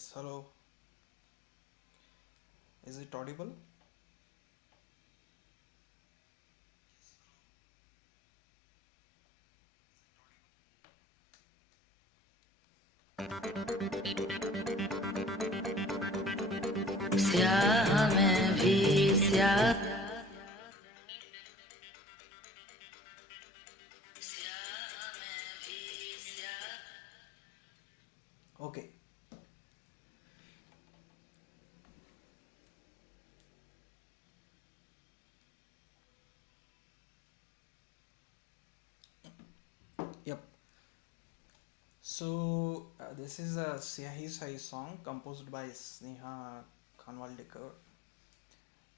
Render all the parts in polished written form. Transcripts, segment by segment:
Yes, hello. Is it audible? स्याह मैं भी स्याह Okay. Yep. This is a Syahi song composed by Sneha Khanwaldekar,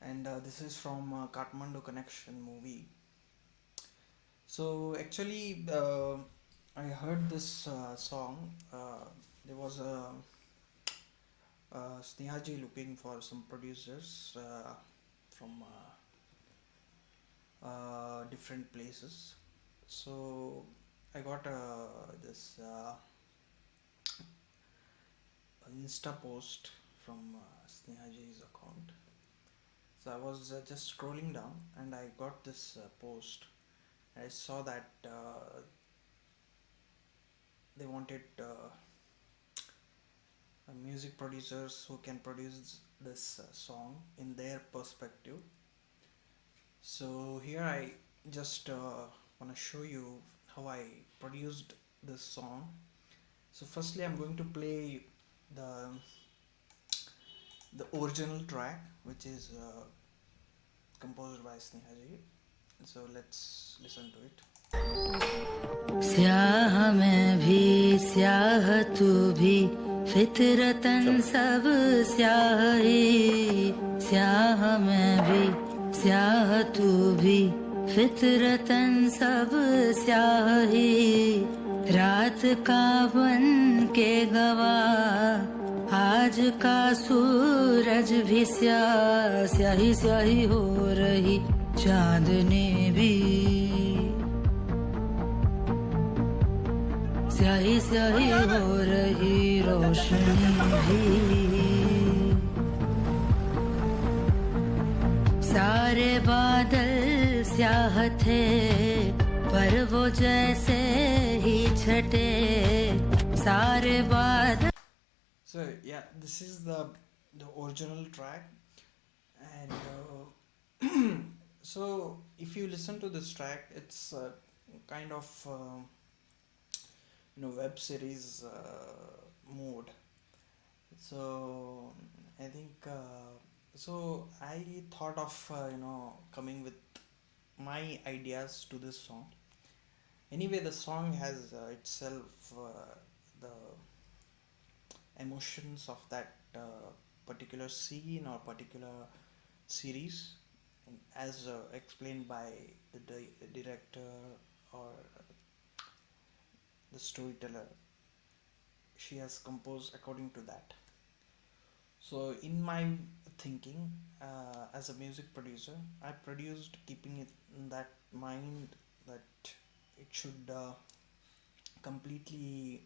and this is from Kathmandu Connection movie. So actually, I heard this song. There was a Sneha ji looking for some producers from different places. So I got this Insta post from Snehaji's account. So I was just scrolling down and I got this post. I saw that they wanted music producers who can produce this song in their perspective. So here I just want to show you how I produced this song. So firstly I'm going to play the the original track, which is composed by Snehaji. So let's listen to it. स्याह मैं भी स्याह तू भी फितरतन सब स्याह ही स्याह मैं भी स्याह तू भी फितरतन सब स्याह ही रात का बन के गवाह आज का सूरज भी स्याह स्याही स्याही हो रही चांदनी भी स्याही स्याही हो रही रोशनी भी सारे बादल स्याह थे पर वो जैसे ही छटे सारे बादल. So yeah, this is the original track, and so if you listen to this track, it's kind of web series mode. So I think so I thought of coming with my ideas to this song. Anyway, the song has itself the emotions of that particular scene or particular series, and as explained by the director or the storyteller. She has composed according to that. So in my thinking, as a music producer, I produced keeping it in that mind that it should completely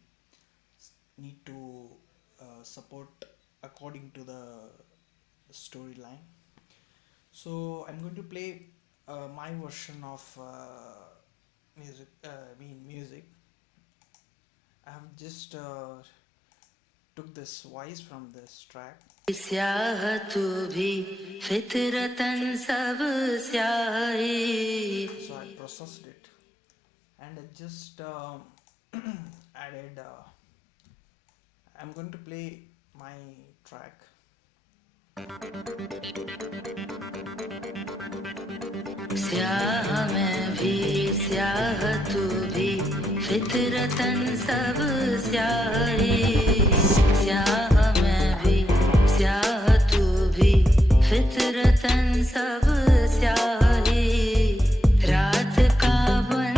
need to support according to the storyline. So I'm going to play my version of music. I have just took this voice from this track. स्याह तू भी फितरतन सब स्याही. So I processed it and I just added. I'm going to play my track. स्याह मैं भी स्याह तू भी फितरतन सब स्याही स्याह मैं भी स्याह तू भी फितरतन सब स्याही रात का बन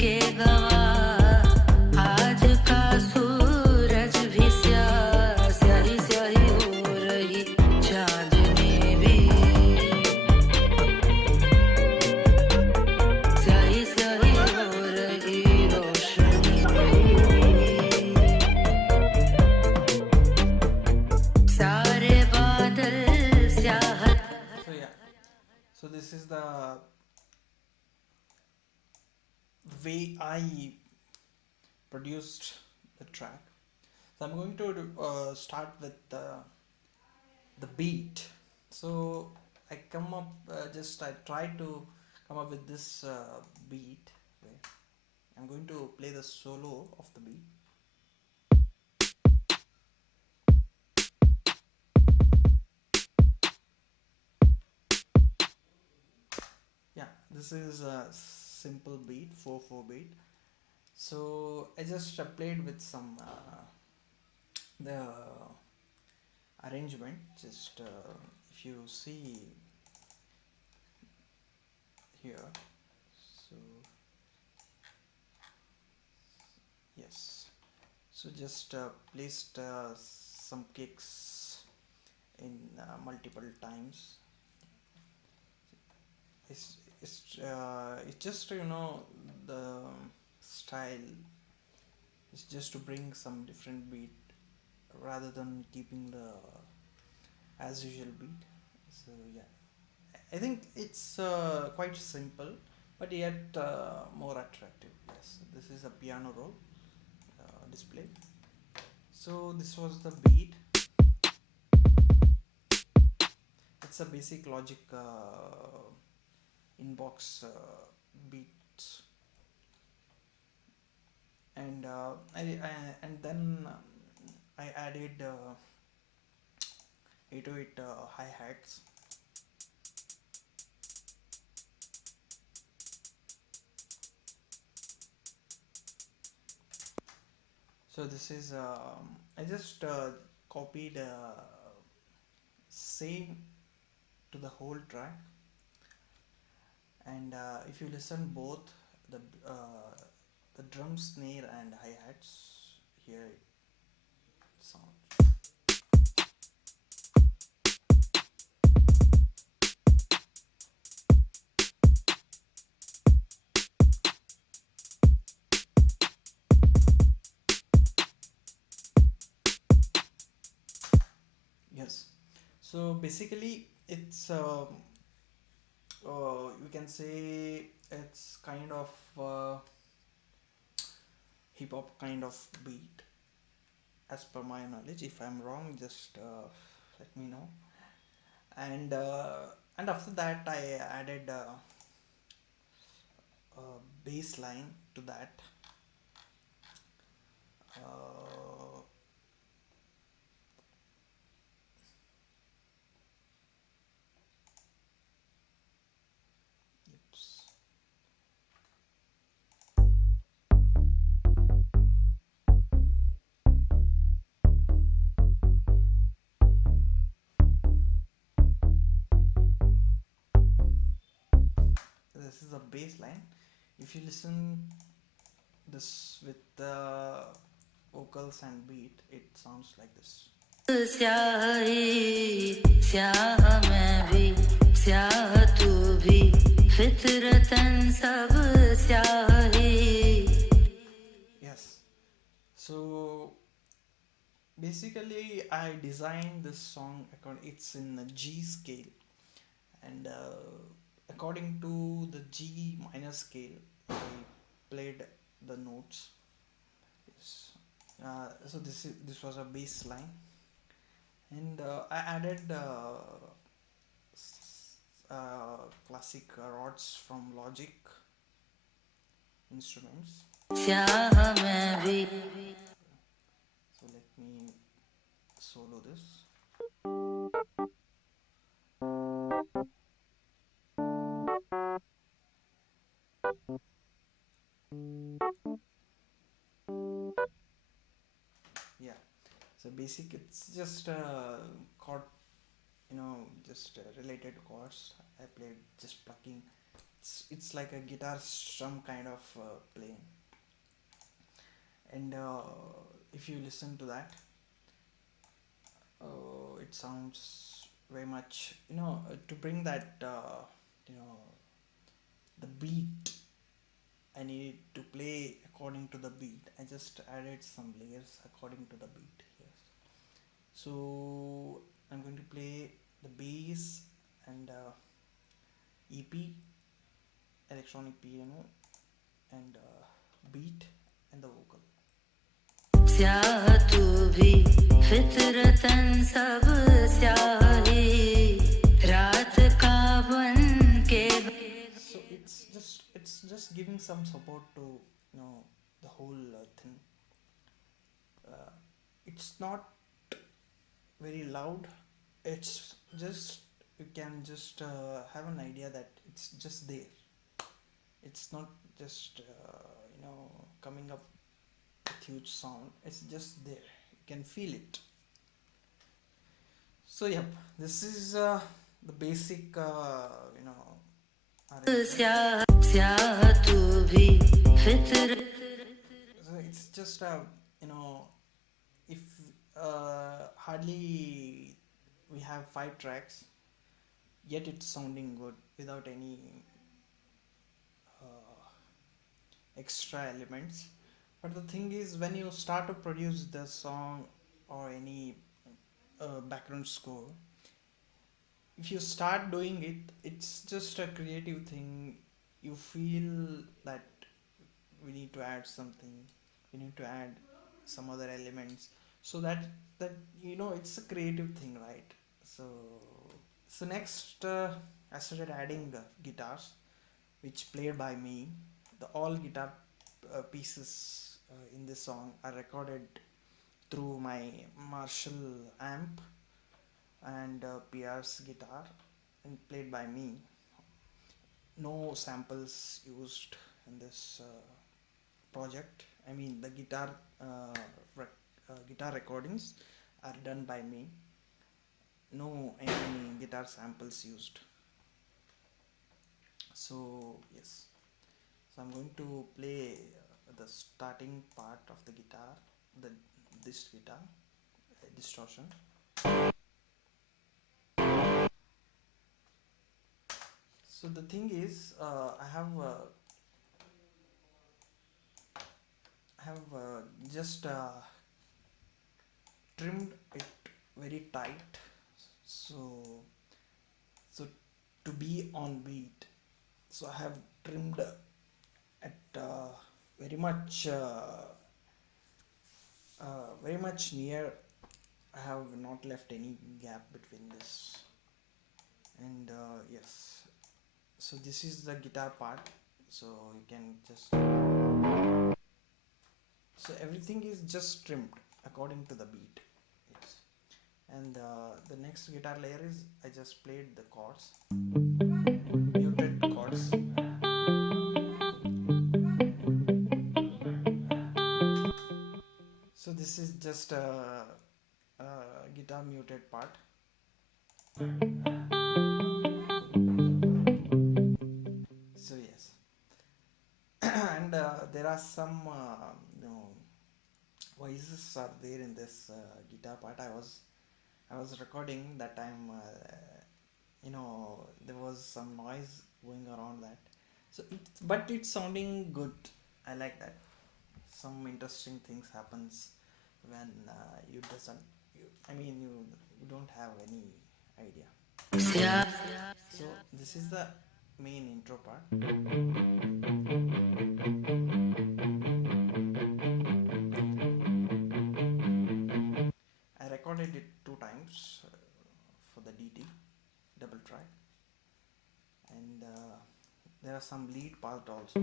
के गवाह आज का सूरज भी स्याह स्याही स्याही हो रही चांदनी भी स्याही स्याही हो रही रोशनी भी way I produced the track. So I'm going to start with the beat. So I try to come up with this beat. Okay. I'm going to play the solo of the beat. Yeah, this is a simple beat, 4/4 beat. So I just played with some the arrangement. Just if you see here, so yes, so just placed some kicks in multiple times. It's just the style is just to bring some different beat rather than keeping the as usual beat. So yeah, I think it's quite simple, but yet more attractive. Yes, this is a piano roll display. So this was the beat. It's a basic Logic inbox beats, and and then I added 808 hi hats. So this is I just copied same to the whole track, and if you listen both the uh, the drum snare and hi hats, here it sounds. Yes. So basically, it's you can say it's kind of hip hop kind of beat, as per my knowledge. If I'm wrong, just let me know. And after that, I added a bass line to that. Uh, oops. This is a bass line. If you listen this with the vocals and beat, it sounds like this. स्याही स्याह मैं भी स्याह तू भी फितरतन सब स्याही. Yes. So basically, I designed this song it's in a G scale, and according to the G minor scale, I played the notes. Yes. So this was a bass line, and I added classic rods from Logic instruments. स्याह मैं भी. So let me solo this. Yeah. So basic, it's just chord, just related chords. I played just plucking. It's like a guitar strum kind of playing. And if you listen to that, it sounds very much, to bring that, you know, the beat. I needed to play according to the beat. I just added some layers according to the beat. Yes. So I'm going to play the bass and EP, electronic piano, and beat and the vocal. स्याह तू भी फितरतन सब स्याही रात का बन के So it's just giving some support to the whole thing. It's not very loud. It's just, you can just have an idea that it's just there. It's not just coming up with huge sound. It's just there, you can feel it. So yep, this is the basic arrangement. स्याह स्याह तू भी Fitr So it's just if hardly we have 5 tracks, yet it's sounding good without any extra elements. But the thing is, when you start to produce the song or any background score, if you start doing it, it's just a creative thing. You feel that we need to add something, we need to add some other elements, so that it's a creative thing, right? So next, I started adding guitars, which played by me. The all guitar pieces in this song are recorded through my Marshall amp and PR's guitar, and played by me. No samples used in this project. I mean, the guitar recordings are done by me. No any guitar samples used. So yes, so I'm going to play the starting part of the guitar, this guitar distortion. So the thing is, I have just trimmed it very tight, so to be on beat. So I have trimmed at very much near. I have not left any gap between this, and yes, so this is the guitar part. So you can just, so everything is just trimmed according to the beat. Yes. And the next guitar layer is, I just played the chords, muted chords. So this is just a guitar muted part. So yes, and there are some voices are there in this guitar part. I was recording that time. There was some noise going around that. So but it's sounding good. I like that. Some interesting things happens when you don't have any idea. So this is the main intro part. I recorded it 2 times for the DT double track, and there are some lead part also.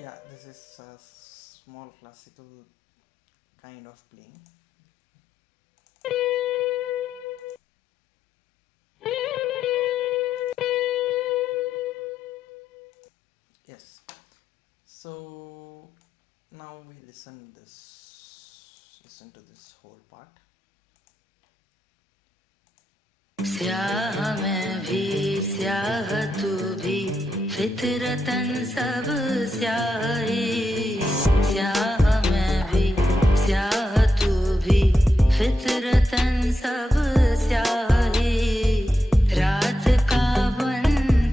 Yeah, this is a small classical kind of playing. Yes. So now we listen to this whole part. स्याह मैं भी स्याह तू भी फितरतन सब स्याही स्याह मैं भी स्याह तू भी फितरतन सब स्याही रात का बन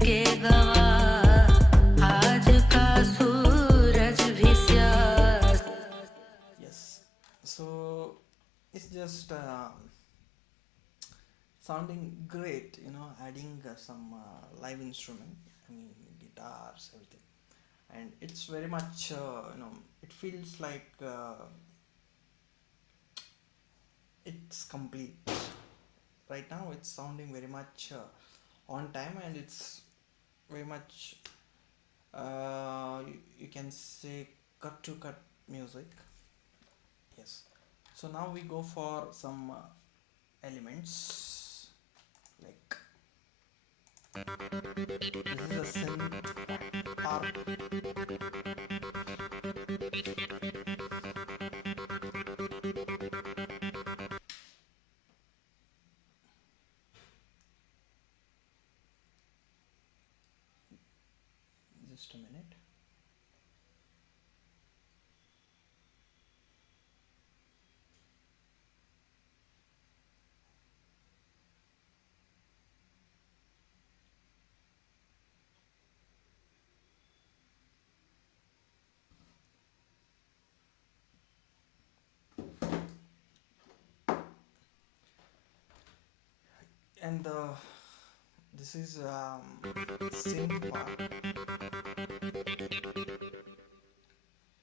के गवाह आज का सूरज भी So it's just sounding great, adding some live instrument, I mean guitars, everything, and it's very much, it feels like it's complete. Right now, it's sounding very much on time, and it's very much, you can say, cut to cut music. Yes. So now we go for some elements like this is a synth harp. Just a minute. And this is synth part.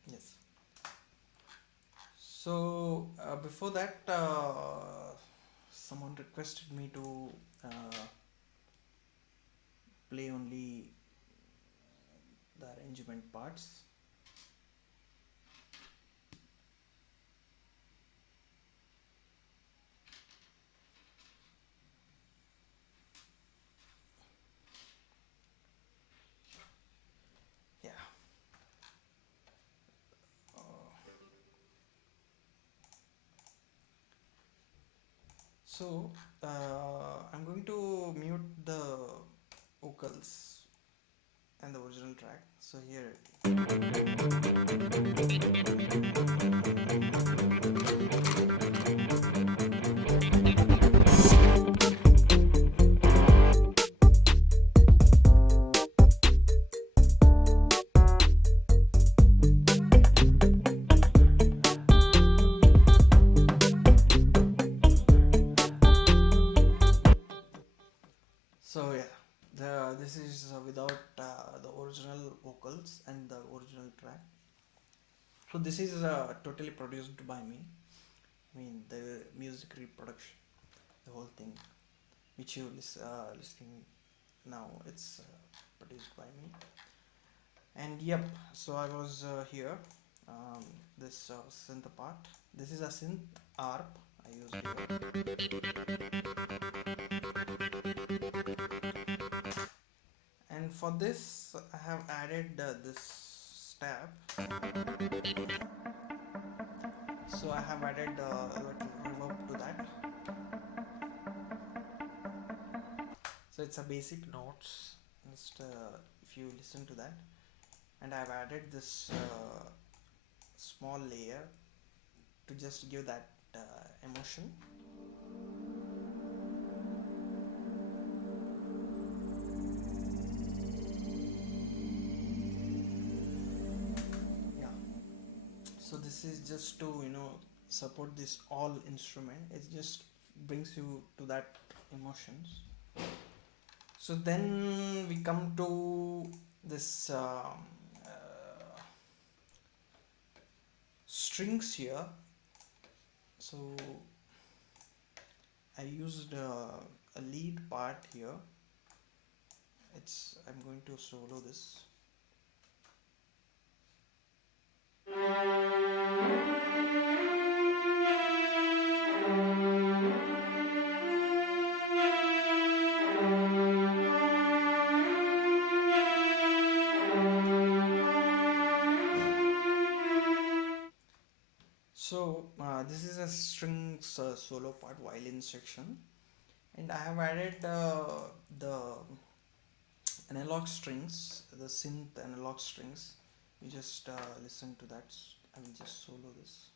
Yes. So before that, someone requested me to play only the arrangement parts. Yeah. Uh, so I'm going to mute the vocals and the original track. So here. So yeah, this is without the original vocals and the original track. So this is totally produced by me. I mean the music reproduction, the whole thing, which you listening now, it's produced by me. And yep, so I was here. Um, this synth part. This is a synth ARP I use here. And for this, I have added this tab. So I have added a little reverb to that. So it's a basic notes. Just if you listen to that, and I've added this small layer to just give that emotion. Yeah. So this is just to support this all instrument. It just brings you to that emotions. So then we come to this strings here. So I used a lead part here. I'm going to solo this. So this is a strings solo part, violin section, and I have added the analog strings, the synth analog strings. You just listen to that. I will just solo this.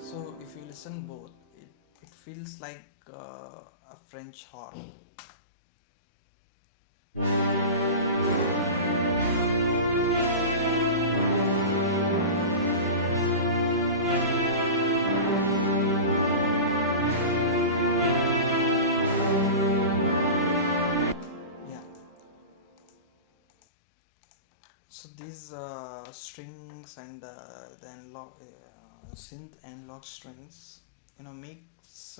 So if you listen both, it feels like a French horn. Yeah. So these strings and the analog synth analog strings, makes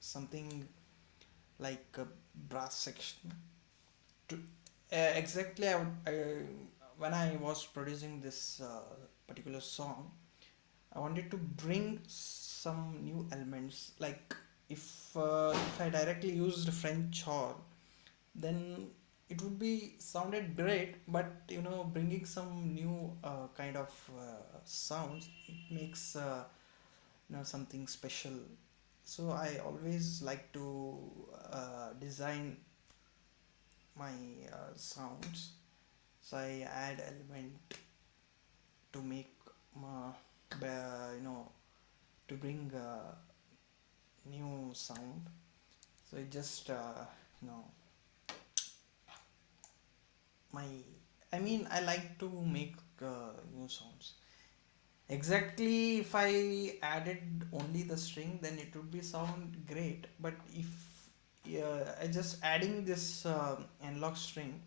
something like a brass section. To exactly, when I was producing this particular song, I wanted to bring some new elements. Like if I directly used French horn, then it would be sounded great, but bringing some new kind of sounds, it makes something special. So I always like to design my sounds. So I add element to make you know to bring new sound. So it just you know my I mean, I like to make new sounds. Exactly, if I added only the string, then it would be sound great. But if I just adding this analog string,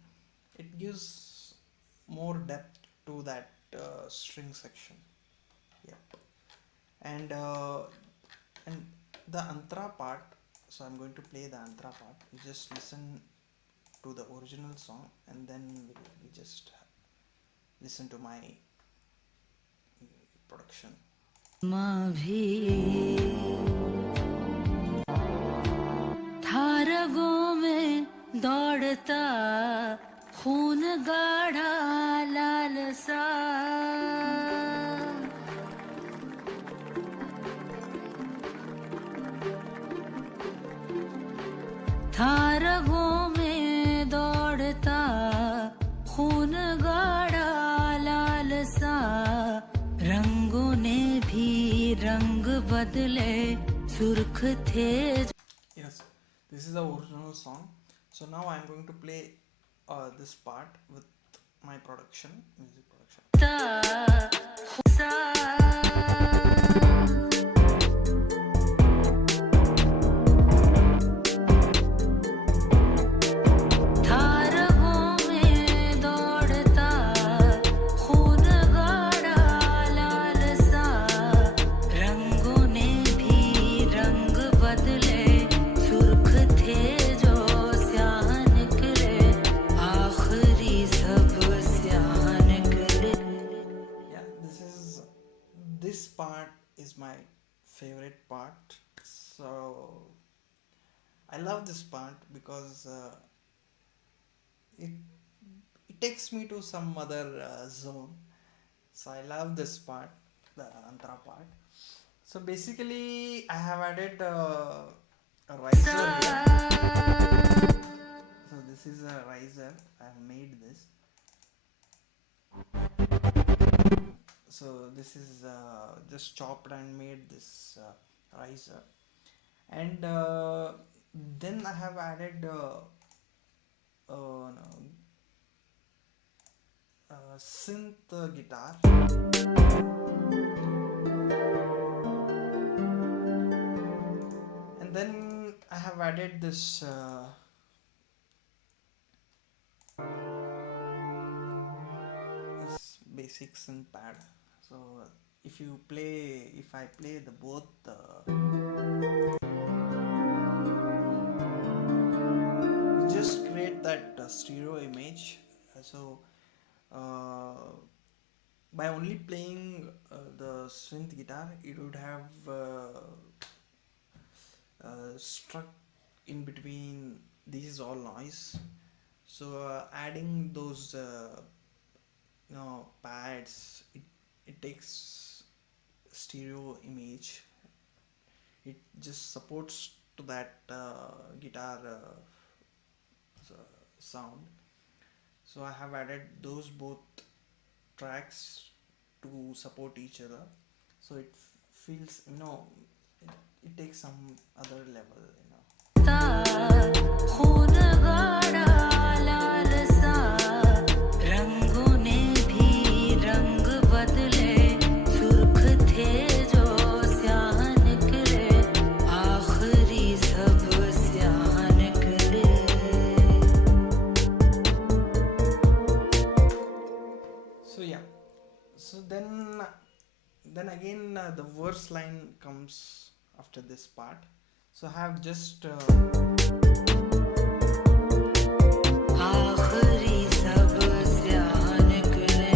it gives more depth to that string section. Yeah, and the antara part. So I'm going to play the antara part. You just listen to the original song, and then we just listen to my production. माँ भी था रगों में दौड़ता खून गाढ़ा लाल सा था रगों में दौड़ता खून गाढ़ा लाल सा रंगों ने भी रंग बदले सुर्ख थे. Yes, this is the original song. So now I'm going to play this part with my production, music production. Yeah, this part is my favorite part. So I love this part because it it takes me to some other zone. So I love this part, the antara part. So basically, I have added a riser here. So this is a riser. I have made this. So this is just chopped and made this riser, and then I have added no, synth guitar, and then I have added this this basic synth pad. So if I play the both just create that stereo image. So uh, by only playing the synth guitar, it would have struck in between these all noise. So adding those pads, it takes stereo image. It just supports to that guitar sound. So I have added those both tracks to support each other. So it feels, it takes some other level. So yeah, so then again the verse line comes after this part. So I have just आखिरी सब स्याह निकले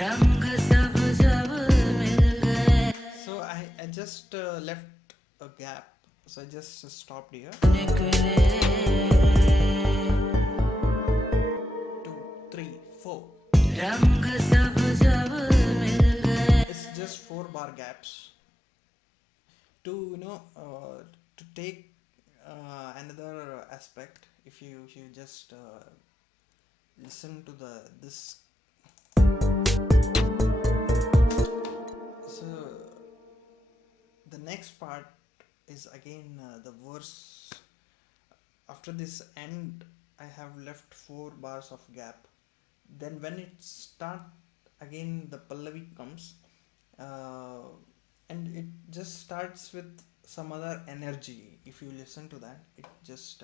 रंग सब जब मिल गए so I just left a gap, so I just stopped here. निकले 2 3 4, रंग सब जब मिल गए it's just 4 bar gaps to to take another aspect. If you just listen to the this, so the next part is again the verse. After this end I have left 4 bars of gap. Then when it start again, the pallavi comes, uh, and it just starts with some other energy. If you listen to that, it just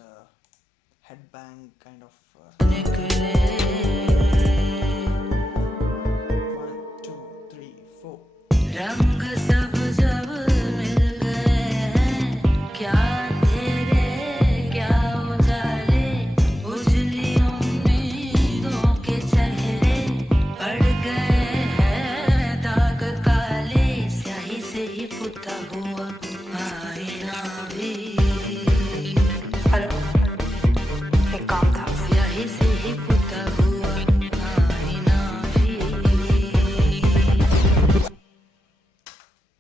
headbang kind of निकले 1 2 3 4. रंग सब जब मिल गए हैं क्या अंधेरे क्या उजाले उजली उम्मीदों के चेहरे पड़ गए हैं दाग काले स्याही से ही पुता हुआ आईना भी हेलो एक काम था स्याही से ही पुता हुआ आईना भी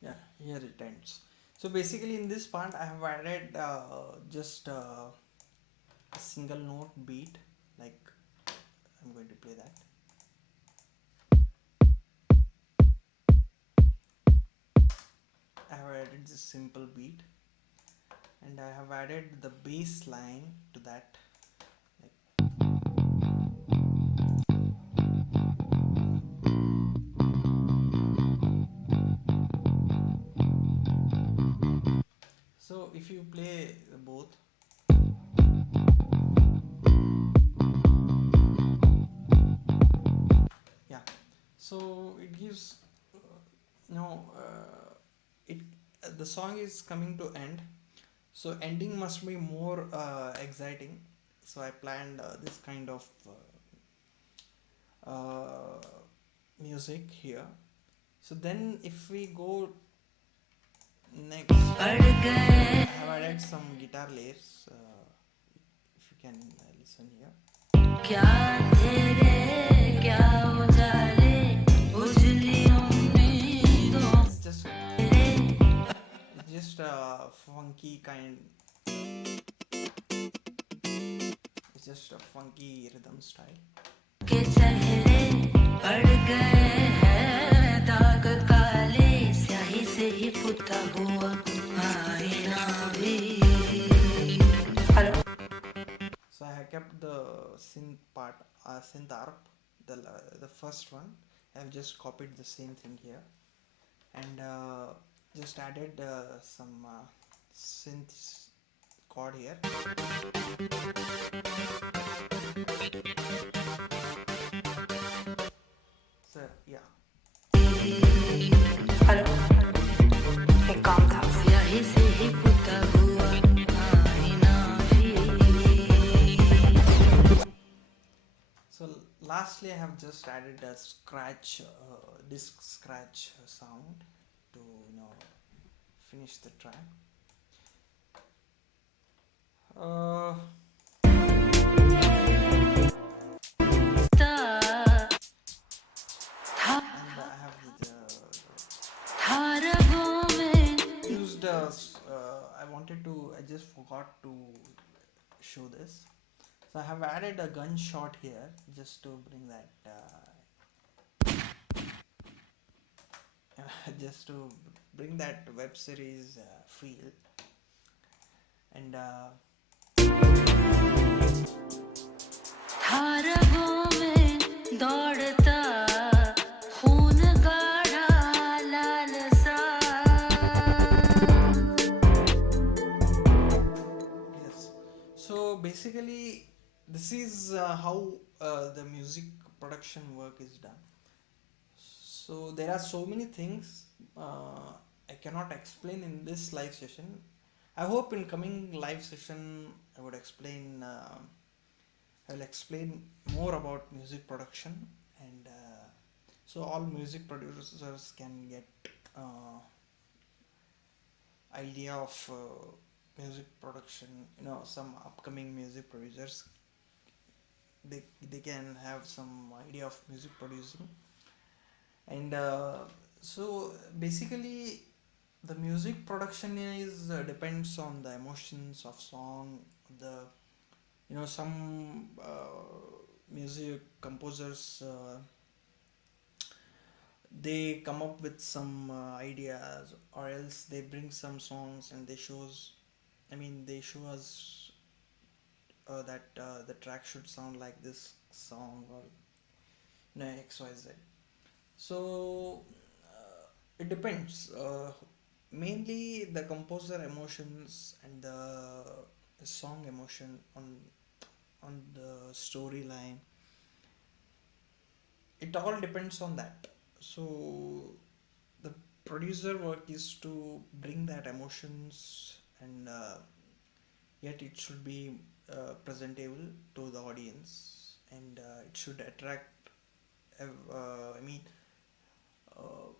Yeah, here it ends. So basically in this part I have added just a single note beat, like I'm going to play that. I have added this simple beat, and I have added the bass line to that, like so. If you play both, yeah, so it gives no it the song is coming to end, so ending must be more exciting. So I planned this kind of music here. So then if we go next, I पड़ गए have added some guitar layers, if you can listen here. क्या अंधेरे क्या उजाले उजली उम्मीदों It's just के it's just a funky kind, it's just a funky rhythm style. चेहरे पड़ गए हैं दाग काले स्याही से ही पुता हुआ आईना भी hello So I have kept the synth part, synth arp, the first one. I have just copied the same thing here, and just added some synth chord here. So yeah, hello एक काम था स्याही से ही पुता हुआ आईना भी so lastly I have just added a scratch, disc scratch sound to finish the track. Uh, था and I have था रगों में used I just forgot to show this. So I have added a gunshot here just to bring that just to bring that web series feel, and था रगों में दौड़ता खून गाढ़ा लाल सा yes, so basically this is how the music production work is done. So there are so many things I cannot explain in this live session. I hope in coming live session I would explain. I will explain more about music production, and so all music producers can get idea of music production. You know, some upcoming music producers, they can have some idea of music producing. And so basically the music production is depends on the emotions of song. The, you know, some music composers, they come up with some ideas, or else they bring some songs and they shows, I mean they show us that the track should sound like this song, or you know, xyz. So it depends, mainly the composer emotions and the song emotion on the storyline. It all depends on that. So the producer work is to bring that emotions, and yet it should be presentable to the audience, and it should attract I mean uh,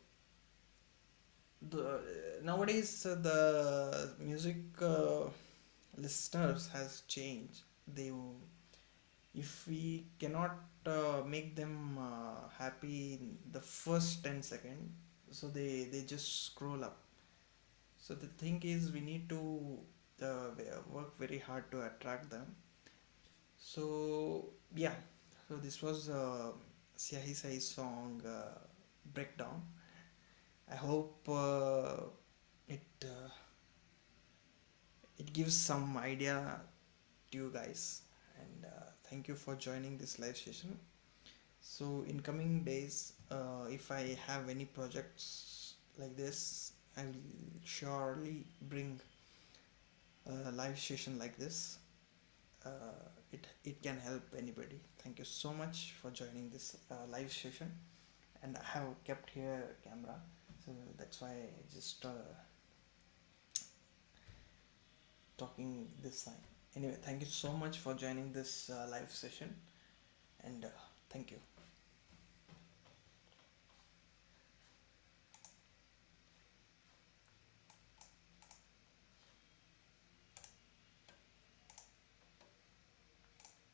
the nowadays the music listeners has changed. They, if we cannot make them happy in the first 10 seconds, so they just scroll up. So the thing is, we need to work very hard to attract them. So yeah, so this was Syahi Sai song breakdown. I hope it it gives some idea to you guys, and thank you for joining this live session. So in coming days, if I have any projects like this, I will surely bring a live session like this. It can help anybody. Thank you so much for joining this live session. And I have kept here camera, so that's why I just talking this time. Anyway, thank you so much for joining this live session, and thank you.